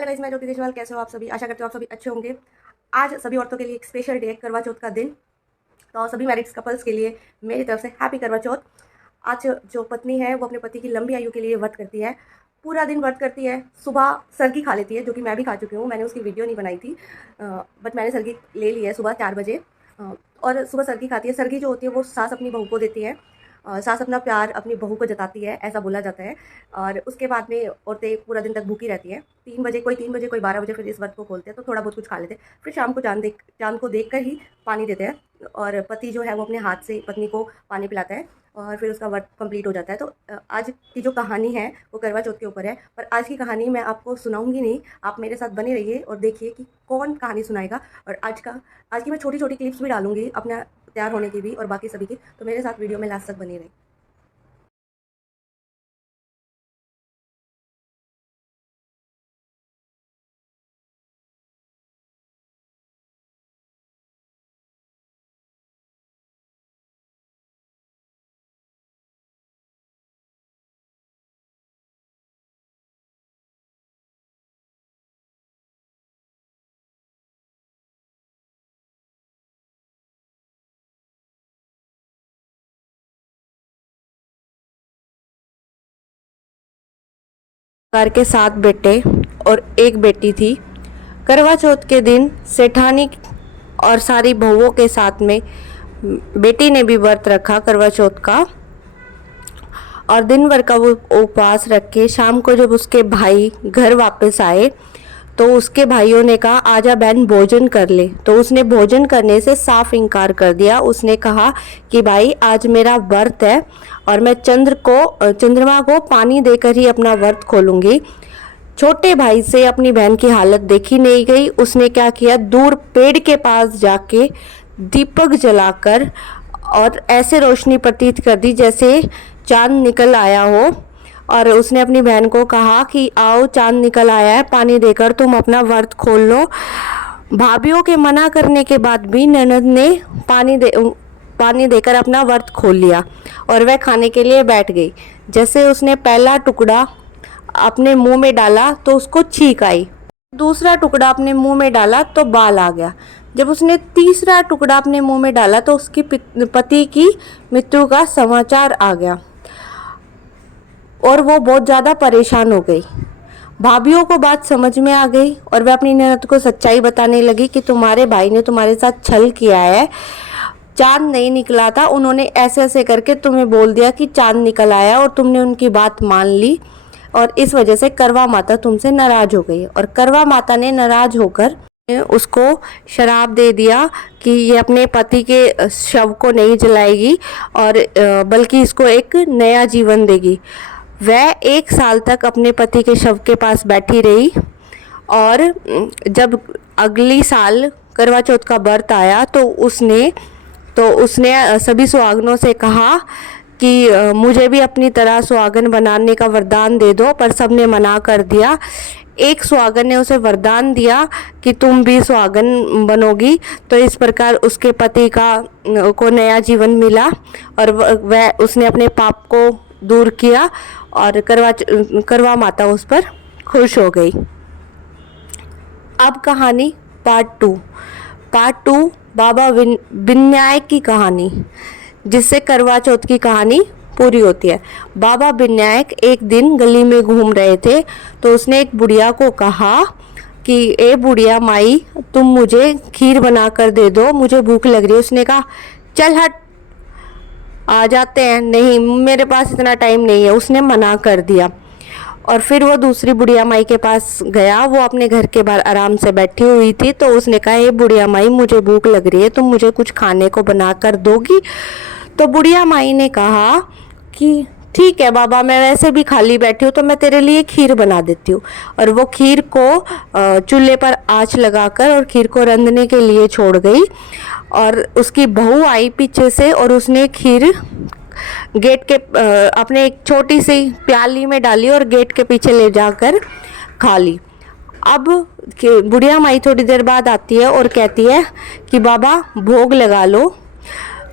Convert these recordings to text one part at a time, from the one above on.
Hello guys, मैं ज्योति देशवाल। कैसे हो आप सभी? आशा करते हो आप सभी अच्छे होंगे। आज सभी औरतों के लिए एक स्पेशल डे है, करवा चौथ का दिन। तो सभी मैरिड कपल्स के लिए मेरी तरफ से हैप्पी करवा चौथ। आज जो पत्नी है वो अपने पति की लंबी आयु के लिए व्रत करती है, पूरा दिन व्रत करती है। सुबह सरगी खा लेती है, जो कि मैं भी खा चुकी हूँ। मैंने उसकी वीडियो नहीं बनाई थी, बट मैंने सरगी ले ली है सुबह 4 बजे। और सुबह सरगी खाती है। सरगी जो होती है वो सास अपनी बहू को देती है। सास अपना प्यार अपनी बहू को जताती है, ऐसा बोला जाता है। और उसके बाद में औरतें पूरा दिन तक भूखी रहती हैं। 3 बजे कोई 12 बजे फिर इस व्रत को खोलते हैं, तो थोड़ा बहुत कुछ खा लेते हैं। फिर शाम को चांद को देख कर ही पानी देते हैं। और पति जो है वो अपने हाथ से पत्नी को पानी पिलाता है और फिर उसका व्रत कंप्लीट हो जाता है। तो आज की जो कहानी है वो करवा चौथ के ऊपर है। पर आज की कहानी मैं आपको सुनाऊंगी नहीं, आप मेरे साथ बने रहिए और देखिए कि कौन कहानी सुनाएगा। और आज की मैं छोटी छोटी क्लिप्स भी डालूंगी अपना तैयार होने की भी और बाकी सभी की। तो मेरे साथ वीडियो में लास्ट तक बने रहिए। कार के 7 बेटे और एक बेटी थी। करवा चौथ के दिन सेठानी और सारी बहुओं के साथ में बेटी ने भी व्रत रखा करवा चौथ का, और दिन भर का वो उपवास रख के शाम को जब उसके भाई घर वापस आए तो उसके भाइयों ने कहा आजा बहन भोजन कर ले। तो उसने भोजन करने से साफ इनकार कर दिया। उसने कहा कि भाई आज मेरा व्रत है और मैं चंद्रमा को पानी देकर ही अपना व्रत खोलूंगी। छोटे भाई से अपनी बहन की हालत देखी नहीं गई। उसने क्या किया, दूर पेड़ के पास जाके दीपक जलाकर और ऐसे रोशनी प्रतीत कर दी जैसे चांद निकल आया हो। और उसने अपनी बहन को कहा कि आओ चांद निकल आया है, पानी देकर तुम अपना व्रत खोल लो। भाभीियों के मना करने के बाद भी ननद ने पानी देकर अपना व्रत खोल लिया और वह खाने के लिए बैठ गई। जैसे उसने पहला टुकड़ा अपने मुंह में डाला तो उसको छींक आई, दूसरा टुकड़ा अपने मुंह में डाला तो बाल आ गया। जब उसने तीसरा टुकड़ा अपने मुंह में डाला तो उसकी पति की मृत्यु का समाचार आ गया और वो बहुत ज़्यादा परेशान हो गई। भाभीियों को बात समझ में आ गई और वह अपनी ननद को सच्चाई बताने लगी कि तुम्हारे भाई ने तुम्हारे साथ छल किया है, चांद नहीं निकला था। उन्होंने ऐसे ऐसे करके तुम्हें बोल दिया कि चांद निकल आया और तुमने उनकी बात मान ली और इस वजह से करवा माता तुमसे नाराज हो गई। और करवा माता ने नाराज होकर उसको शराप दे दिया कि ये अपने पति के शव को नहीं जलाएगी और बल्कि इसको एक नया जीवन देगी। वह 1 साल तक अपने पति के शव के पास बैठी रही और जब अगली साल करवा चौथ का व्रत आया तो उसने सभी सुहागनों से कहा कि मुझे भी अपनी तरह सुहागन बनाने का वरदान दे दो, पर सबने मना कर दिया। एक सुहागन ने उसे वरदान दिया कि तुम भी सुहागन बनोगी। तो इस प्रकार उसके पति को नया जीवन मिला और वह उसने अपने पाप को दूर किया और करवा माता उस पर खुश हो गई। अब कहानी पार्ट 2 बाबा विनायक की कहानी, जिससे करवा चौथ की कहानी पूरी होती है। बाबा विनायक एक दिन गली में घूम रहे थे तो उसने एक बुढ़िया को कहा कि ए बुढ़िया माई, तुम मुझे खीर बना कर दे दो, मुझे भूख लग रही है। उसने कहा चल हट, आ जाते हैं। नहीं, मेरे पास इतना टाइम नहीं है, उसने मना कर दिया। और फिर वो दूसरी बुढ़िया माई के पास गया। वो अपने घर के बाहर आराम से बैठी हुई थी तो उसने कहा हे बुढ़िया माई, मुझे भूख लग रही है, तुम मुझे कुछ खाने को बना कर दोगी? तो बुढ़िया माई ने कहा कि ठीक है बाबा, मैं वैसे भी खाली बैठी हूँ तो मैं तेरे लिए खीर बना देती हूँ। और वो खीर को चूल्हे पर आंच लगाकर और खीर को रंधने के लिए छोड़ गई। और उसकी बहू आई पीछे से और उसने खीर गेट के अपने एक छोटी सी प्याली में डाली और गेट के पीछे ले जाकर खा ली। अब बुढ़िया माई थोड़ी देर बाद आती है और कहती है कि बाबा भोग लगा लो।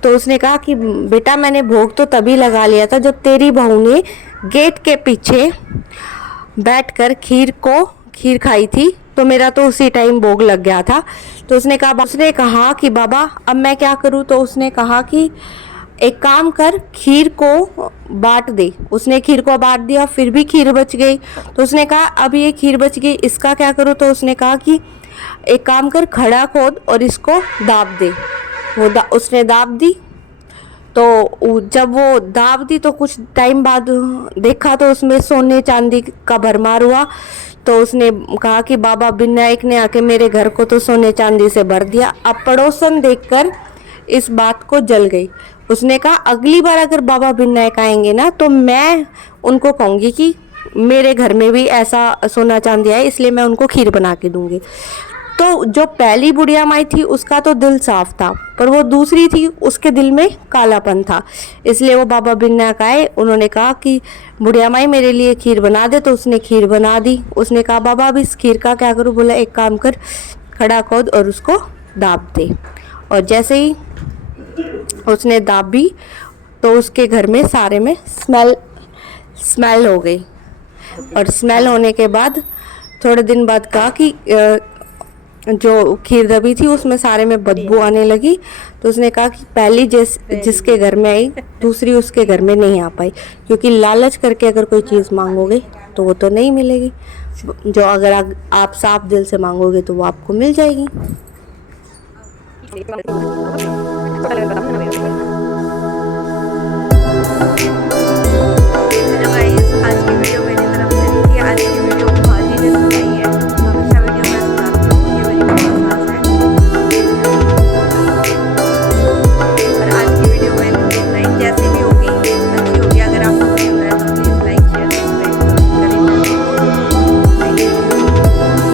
तो उसने कहा कि बेटा मैंने भोग तो तभी लगा लिया था जब तेरी बहू ने गेट के पीछे बैठकर खीर खाई थी तो मेरा तो उसी टाइम भोग लग गया था। तो उसने कहा कि बाबा अब मैं क्या करूं। तो उसने कहा कि एक काम कर, खीर को बांट दे। उसने खीर को बांट दिया, फिर भी खीर बच गई। तो उसने कहा अब ये खीर बच गई, इसका क्या करूं। तो उसने कहा कि एक काम कर, खड़ा खोद और इसको दाब दे। उसने दाब दी। तो जब वो दाब दी तो कुछ टाइम बाद देखा तो उसमें सोने चांदी का भरमार हुआ। तो उसने कहा कि बाबा विनायक ने आके मेरे घर को तो सोने चांदी से भर दिया। अब पड़ोसन देखकर इस बात को जल गई। उसने कहा अगली बार अगर बाबा विनायक आएंगे ना तो मैं उनको कहूँगी कि मेरे घर में भी ऐसा सोना चांदी है, इसलिए मैं उनको खीर बना के दूंगी। तो जो पहली बुढ़िया माई थी उसका तो दिल साफ था, पर वो दूसरी थी उसके दिल में कालापन था। इसलिए वो बाबा विनायक आए, उन्होंने कहा कि बुढ़िया माई मेरे लिए खीर बना दे। तो उसने खीर बना दी। उसने कहा बाबा अब इस खीर का क्या करूँ। बोला एक काम कर, खड़ा खोद और उसको दाब दे। और जैसे ही उसने दाबी तो उसके घर में सारे में स्मेल हो गई। और स्मेल होने के बाद थोड़े दिन बाद कहा कि जो खीर दबी थी उसमें सारे में बदबू आने लगी। तो उसने कहा कि पहली जिसके घर में आई दूसरी उसके घर में नहीं आ पाई, क्योंकि लालच करके अगर कोई चीज़ मांगोगे तो वो तो नहीं मिलेगी। जो अगर आप साफ दिल से मांगोगे तो वो आपको मिल जाएगी।